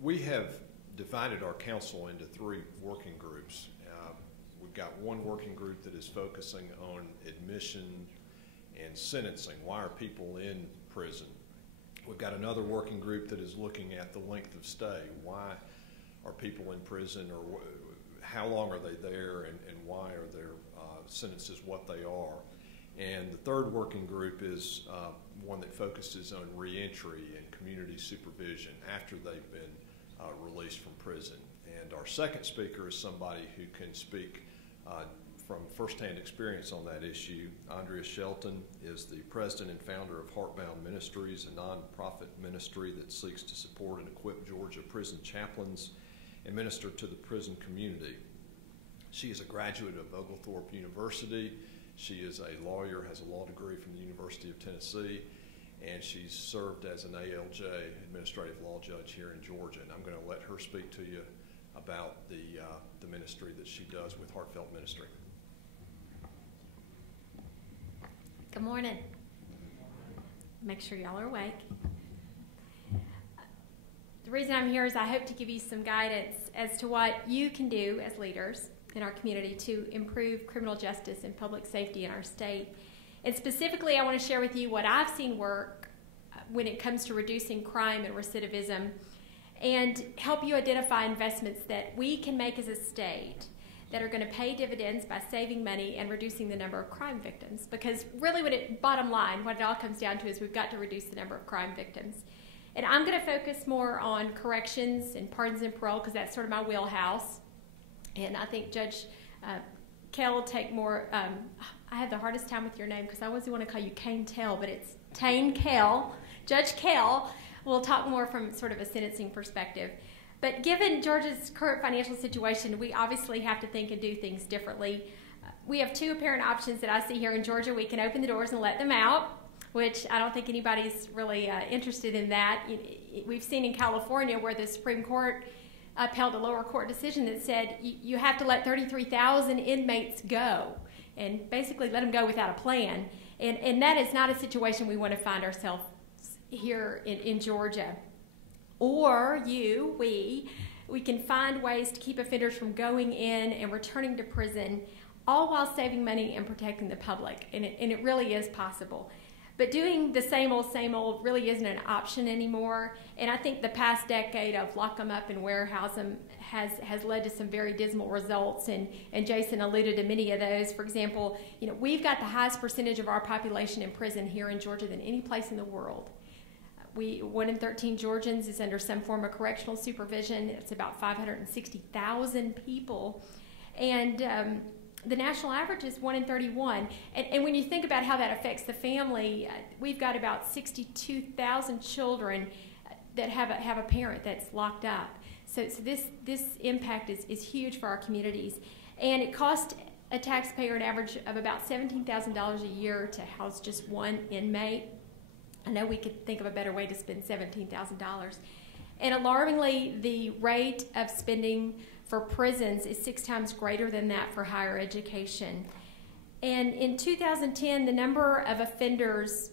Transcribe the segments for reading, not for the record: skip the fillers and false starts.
We have divided our council into 3 working groups. We've got one working group that is focusing on admission and sentencing. Why are people in prison? We've got another working group that is looking at the length of stay. Why are people in prison, or how long are they there, and why are their sentences what they are? And the third working group is one that focuses on reentry and community supervision after they've been released from prison. And our second speaker is somebody who can speak from firsthand experience on that issue. Andrea Shelton is the president and founder of Heartbound Ministries, a nonprofit ministry that seeks to support and equip Georgia prison chaplains and minister to the prison community. She is a graduate of Oglethorpe University. She is a lawyer, has a law degree from the University of Tennessee, and she's served as an ALJ, administrative law judge here in Georgia. And I'm going to let her speak to you about the ministry that she does with Heartfelt Ministry. Good morning. Make sure y'all are awake. The reason I'm here is I hope to give you some guidance as to what you can do as leaders in our community to improve criminal justice and public safety in our state. And specifically, I want to share with you what I've seen work when it comes to reducing crime and recidivism, and help you identify investments that we can make as a state that are going to pay dividends by saving money and reducing the number of crime victims. Because really, bottom line, what it all comes down to is we've got to reduce the number of crime victims. And I'm going to focus more on corrections and pardons and parole because that's sort of my wheelhouse. And I think Judge Kell will take more. I have the hardest time with your name because I always want to call you Kane Tell, but it's Tane Kell. Judge Kell will talk more from sort of a sentencing perspective. But given Georgia's current financial situation, we obviously have to think and do things differently. We have 2 apparent options that I see here in Georgia. We can open the doors and let them out, which I don't think anybody's really interested in that. We've seen in California where the Supreme Court upheld a lower court decision that said you have to let 33,000 inmates go and basically let them go without a plan. And that is not a situation we want to find ourselves here in Georgia. Or we can find ways to keep offenders from going in and returning to prison, all while saving money and protecting the public. And it really is possible. But doing the same old really isn't an option anymore. And I think the past decade of lock them up and warehouse them has led to some very dismal results. And Jason alluded to many of those. For example, we've got the highest percentage of our population in prison here in Georgia than any place in the world. 1 in 13 Georgians is under some form of correctional supervision. It's about 560,000 people. And the national average is 1 in 31. And when you think about how that affects the family, we've got about 62,000 children that have a parent that's locked up. So this impact is huge for our communities. And it costs a taxpayer an average of about $17,000 a year to house just one inmate. I know we could think of a better way to spend $17,000. And alarmingly, the rate of spending for prisons is 6 times greater than that for higher education. And in 2010, the number of offenders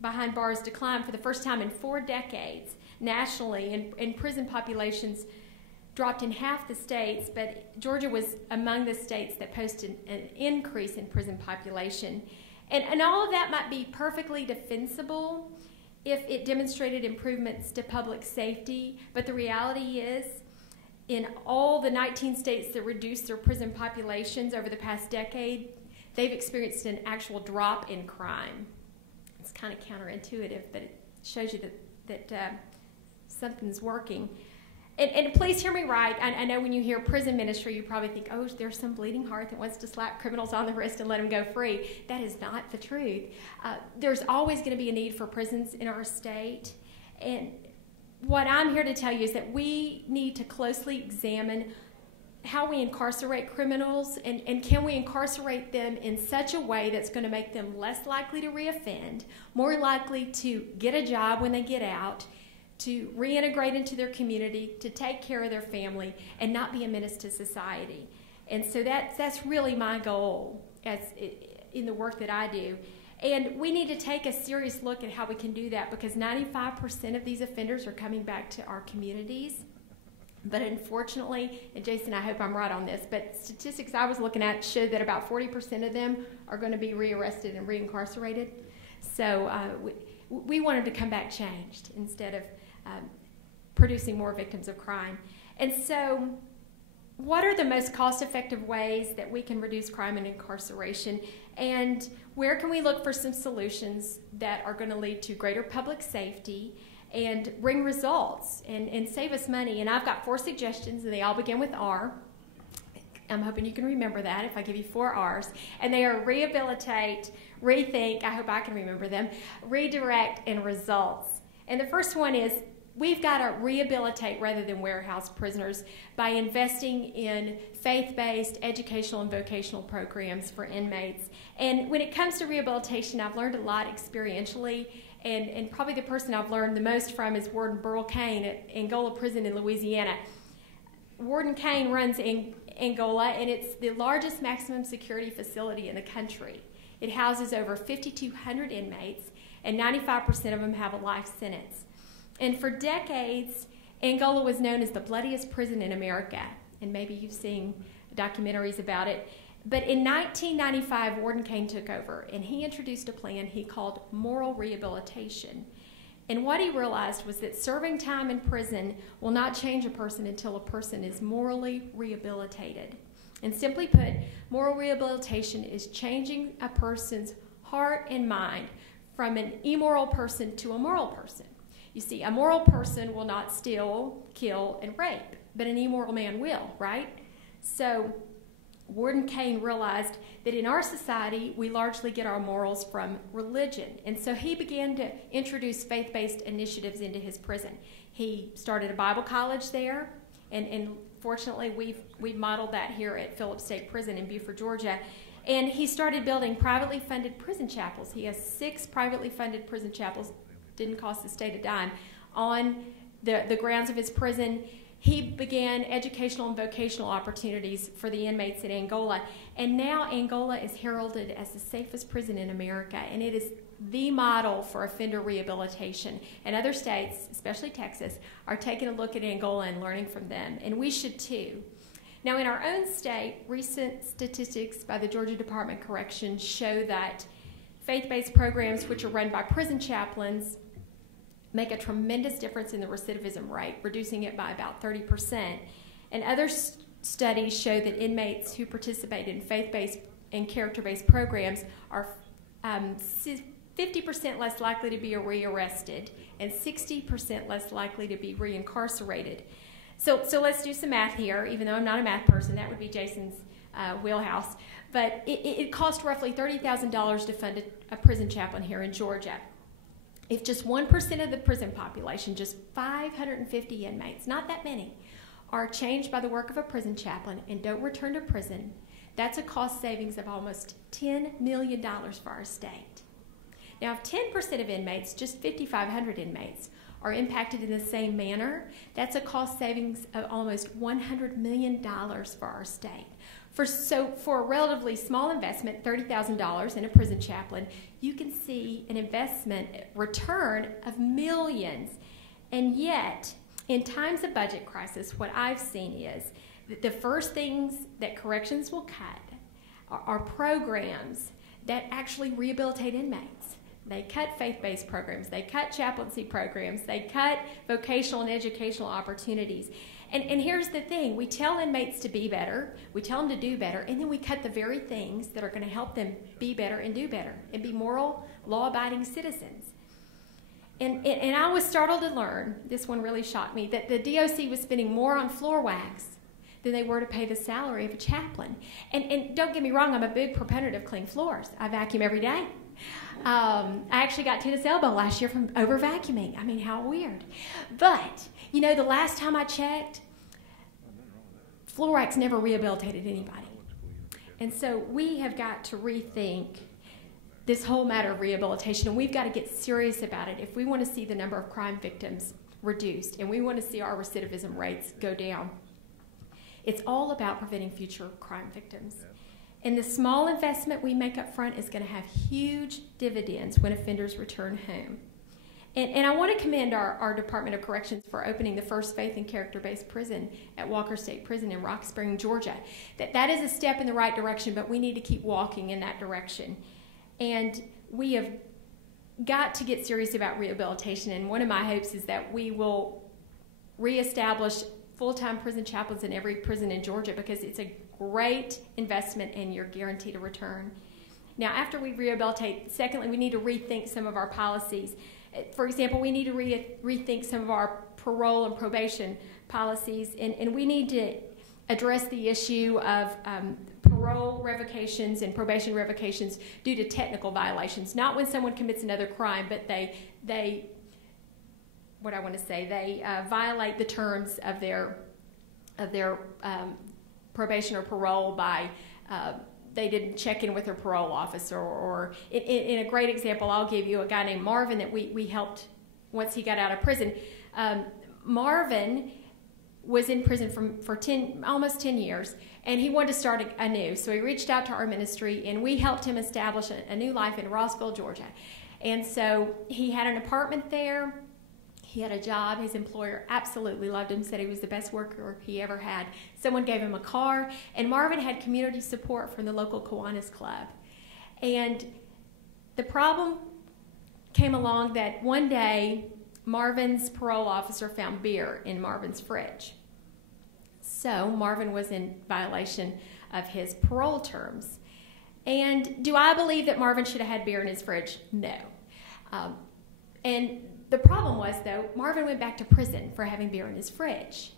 behind bars declined for the first time in 4 decades nationally, and prison populations dropped in half the states, but Georgia was among the states that posted an increase in prison population. And all of that might be perfectly defensible if it demonstrated improvements to public safety, but the reality is, in all the 19 states that reduced their prison populations over the past decade, they've experienced an actual drop in crime. It's kind of counterintuitive, but it shows you that something's working. And please hear me right. I know when you hear prison ministry, you probably think, oh, there's some bleeding heart that wants to slap criminals on the wrist and let them go free. That is not the truth. There's always going to be a need for prisons in our state. And what I'm here to tell you is that we need to closely examine how we incarcerate criminals, and can we incarcerate them in such a way that's going to make them less likely to reoffend, more likely to get a job when they get out, to reintegrate into their community, to take care of their family, and not be a menace to society. And so that's really my goal in the work that I do. And we need to take a serious look at how we can do that, because 95% of these offenders are coming back to our communities. But unfortunately, and Jason, I hope I'm right on this, but statistics I was looking at showed that about 40% of them are going to be rearrested and reincarcerated. So we want them to come back changed instead of producing more victims of crime. And so what are the most cost-effective ways that we can reduce crime and incarceration? And where can we look for some solutions that are going to lead to greater public safety and bring results and save us money? And I've got 4 suggestions, and they all begin with R. I'm hoping you can remember that if I give you 4 R's. And they are rehabilitate, rethink, I hope I can remember them, redirect, and results. And the first one is we've got to rehabilitate rather than warehouse prisoners by investing in faith-based educational and vocational programs for inmates. And when it comes to rehabilitation, I've learned a lot experientially. And probably the person I've learned the most from is Warden Burl Cain at Angola Prison in Louisiana. Warden Cain runs Angola, and it's the largest maximum security facility in the country. It houses over 5,200 inmates, and 95% of them have a life sentence. And for decades, Angola was known as the bloodiest prison in America, and maybe you've seen documentaries about it. But in 1995, Warden Cain took over, and he introduced a plan he called moral rehabilitation. And what he realized was that serving time in prison will not change a person until a person is morally rehabilitated. And simply put, moral rehabilitation is changing a person's heart and mind from an immoral person to a moral person. You see, a moral person will not steal, kill, and rape, but an immoral man will, right? So Warden Cain realized that in our society, we largely get our morals from religion. And so he began to introduce faith-based initiatives into his prison. He started a Bible college there, and fortunately, we've modeled that here at Phillips State Prison in Beaufort, Georgia. And he started building privately funded prison chapels. He has 6 privately funded prison chapels, didn't cost the state a dime, on the grounds of his prison. He began educational and vocational opportunities for the inmates in Angola. And now Angola is heralded as the safest prison in America, and it is the model for offender rehabilitation. And other states, especially Texas, are taking a look at Angola and learning from them, and we should too. Now, in our own state, recent statistics by the Georgia Department of Corrections show that faith-based programs, which are run by prison chaplains, make a tremendous difference in the recidivism rate, reducing it by about 30%. And other studies show that inmates who participate in faith-based and character-based programs are 50% less likely to be rearrested and 60% less likely to be reincarcerated. So let's do some math here, even though I'm not a math person. That would be Jason's wheelhouse. But it costs roughly $30,000 to fund a prison chaplain here in Georgia. If just 1% of the prison population, just 550 inmates, not that many, are changed by the work of a prison chaplain and don't return to prison, that's a cost savings of almost $10 million for our state. Now, if 10% of inmates, just 5,500 inmates, are impacted in the same manner, that's a cost savings of almost $100 million for our state. For a relatively small investment, $30,000 in a prison chaplain, you can see an investment return of millions. And yet, in times of budget crisis, what I've seen is that the first things that corrections will cut are programs that actually rehabilitate inmates. They cut faith-based programs, they cut chaplaincy programs, they cut vocational and educational opportunities. And here's the thing, we tell inmates to be better, we tell them to do better, and then we cut the very things that are going to help them be better and do better and be moral, law-abiding citizens. And I was startled to learn, this one really shocked me, that the DOC was spending more on floor wax than they were to pay the salary of a chaplain. And don't get me wrong, I'm a big proponent of clean floors. I vacuum every day. I actually got tennis elbow last year from over vacuuming. I mean, how weird. But, you know, the last time I checked, floor wax never rehabilitated anybody. And so we have got to rethink this whole matter of rehabilitation, and we've got to get serious about it if we want to see the number of crime victims reduced and we want to see our recidivism rates go down. It's all about preventing future crime victims. And the small investment we make up front is going to have huge dividends when offenders return home. And I want to commend our Department of Corrections for opening the first faith and character-based prison at Walker State Prison in Rock Spring, Georgia. That is a step in the right direction, but we need to keep walking in that direction. And we have got to get serious about rehabilitation, and one of my hopes is that we will reestablish full-time prison chaplains in every prison in Georgia, because it's a great investment and you're guaranteed a return. Now, after we rehabilitate, secondly, we need to rethink some of our policies. For example, we need to rethink some of our parole and probation policies, and we need to address the issue of parole revocations and probation revocations due to technical violations. Not when someone commits another crime, but they violate the terms of their probation or parole by they didn't check in with their parole officer, or in a great example, I'll give you a guy named Marvin that we helped once he got out of prison. Marvin was in prison for almost 10 years, and he wanted to start anew. So he reached out to our ministry, and we helped him establish a new life in Rossville, Georgia. And so he had an apartment there. He had a job. His employer absolutely loved him, said he was the best worker he ever had. Someone gave him a car, and Marvin had community support from the local Kiwanis Club. And the problem came along that one day, Marvin's parole officer found beer in Marvin's fridge. So Marvin was in violation of his parole terms. And do I believe that Marvin should have had beer in his fridge? No. And the problem was, though, Marvin went back to prison for having beer in his fridge.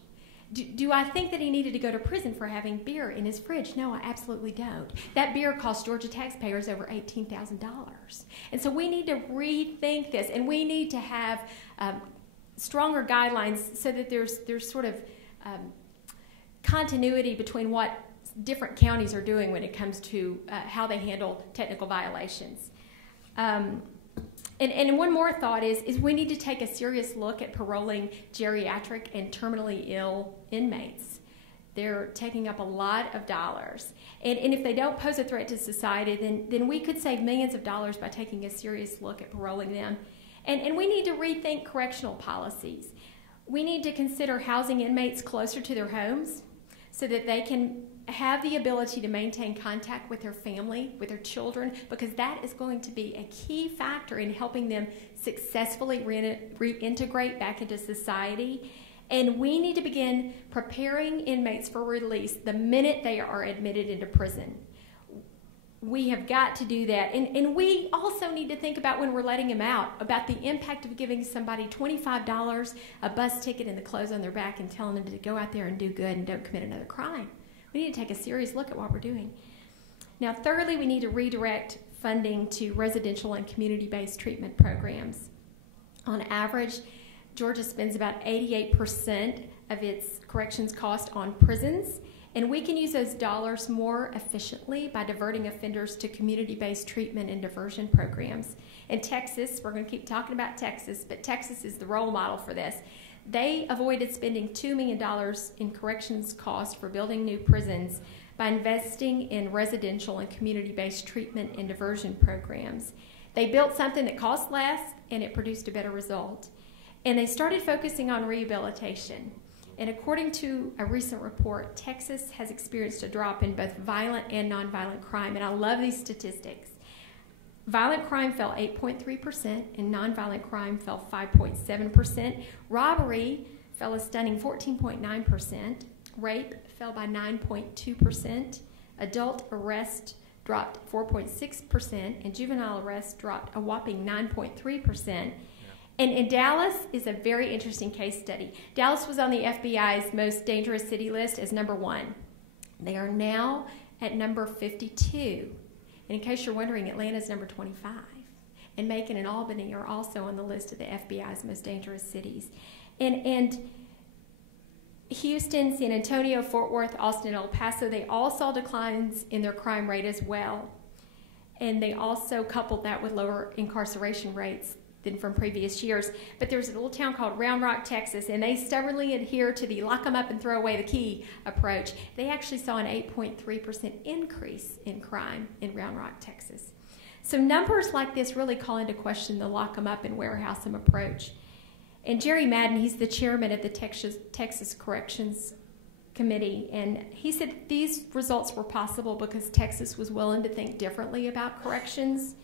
Do I think that he needed to go to prison for having beer in his fridge? No, I absolutely don't. That beer cost Georgia taxpayers over $18,000. And so we need to rethink this, and we need to have stronger guidelines so that there's sort of continuity between what different counties are doing when it comes to how they handle technical violations. And one more thought is we need to take a serious look at paroling geriatric and terminally ill inmates. They're taking up a lot of dollars. And if they don't pose a threat to society, then we could save millions of dollars by taking a serious look at paroling them. And we need to rethink correctional policies. We need to consider housing inmates closer to their homes so that they can have the ability to maintain contact with their family, with their children, because that is going to be a key factor in helping them successfully reintegrate back into society. And we need to begin preparing inmates for release the minute they are admitted into prison. We have got to do that. And we also need to think about, when we're letting them out, about the impact of giving somebody $25, a bus ticket, and the clothes on their back, and telling them to go out there and do good and don't commit another crime. We need to take a serious look at what we're doing. Now, thirdly, we need to redirect funding to residential and community-based treatment programs. On average, Georgia spends about 88% of its corrections cost on prisons, and we can use those dollars more efficiently by diverting offenders to community-based treatment and diversion programs. In Texas, we're going to keep talking about Texas, but Texas is the role model for this. They avoided spending $2 million in corrections costs for building new prisons by investing in residential and community-based treatment and diversion programs. They built something that cost less, and it produced a better result. And they started focusing on rehabilitation. And according to a recent report, Texas has experienced a drop in both violent and nonviolent crime. And I love these statistics. Violent crime fell 8.3%, and nonviolent crime fell 5.7%. Robbery fell a stunning 14.9%. Rape fell by 9.2%. Adult arrest dropped 4.6%, and juvenile arrest dropped a whopping 9.3%. And Dallas is a very interesting case study. Dallas was on the FBI's most dangerous city list as number 1. They are now at number 52. And in case you're wondering, Atlanta's number 25. And Macon and Albany are also on the list of the FBI's most dangerous cities. And Houston, San Antonio, Fort Worth, Austin, and El Paso, they all saw declines in their crime rate as well. And they also coupled that with lower incarceration rates. than from previous years. But there's a little town called Round Rock, Texas, and they stubbornly adhere to the lock them up and throw away the key approach. They actually saw an 8.3% increase in crime in Round Rock, Texas. So numbers like this really call into question the lock them up and warehouse them approach. And Jerry Madden, he's the chairman of the Texas Corrections Committee, and he said these results were possible because Texas was willing to think differently about corrections.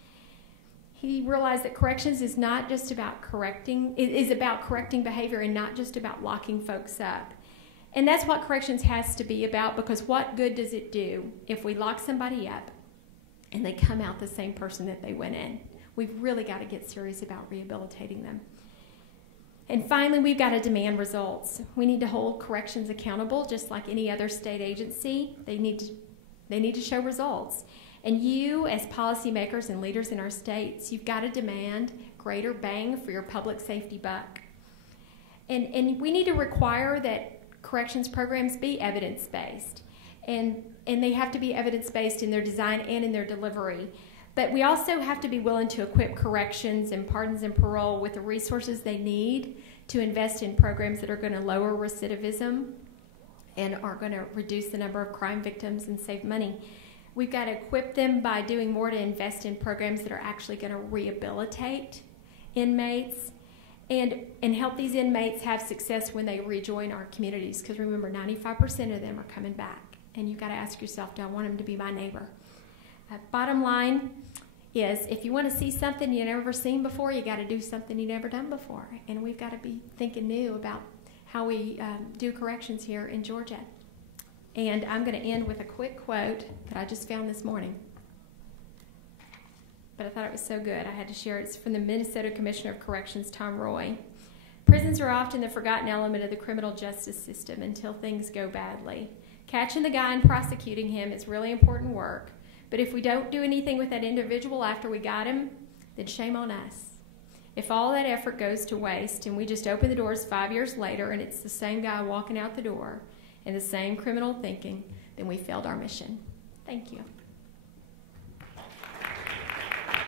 He realized that corrections is not just about correcting, it is about correcting behavior and not just about locking folks up. And that's what corrections has to be about, because what good does it do if we lock somebody up and they come out the same person that they went in? We've really got to get serious about rehabilitating them. And finally, we've got to demand results. We need to hold corrections accountable just like any other state agency. They need to show results. And you, as policymakers and leaders in our states, you've got to demand greater bang for your public safety buck. And we need to require that corrections programs be evidence-based. And they have to be evidence-based in their design and in their delivery. But we also have to be willing to equip corrections and pardons and parole with the resources they need to invest in programs that are going to lower recidivism and are going to reduce the number of crime victims and save money. We've got to equip them by doing more to invest in programs that are actually going to rehabilitate inmates and help these inmates have success when they rejoin our communities. Because remember, 95% of them are coming back. And you've got to ask yourself, do I want them to be my neighbor? Bottom line is, if you want to see something you've never seen before, you got to do something you've never done before. And we've got to be thinking new about how we do corrections here in Georgia. And I'm going to end with a quick quote that I just found this morning. But I thought it was so good, I had to share it. It's from the Minnesota Commissioner of Corrections, Tom Roy. Prisons are often the forgotten element of the criminal justice system until things go badly. Catching the guy and prosecuting him is really important work. But if we don't do anything with that individual after we got him, then shame on us. If all that effort goes to waste and we just open the doors 5 years later and it's the same guy walking out the door and the same criminal thinking, then we failed our mission. Thank you.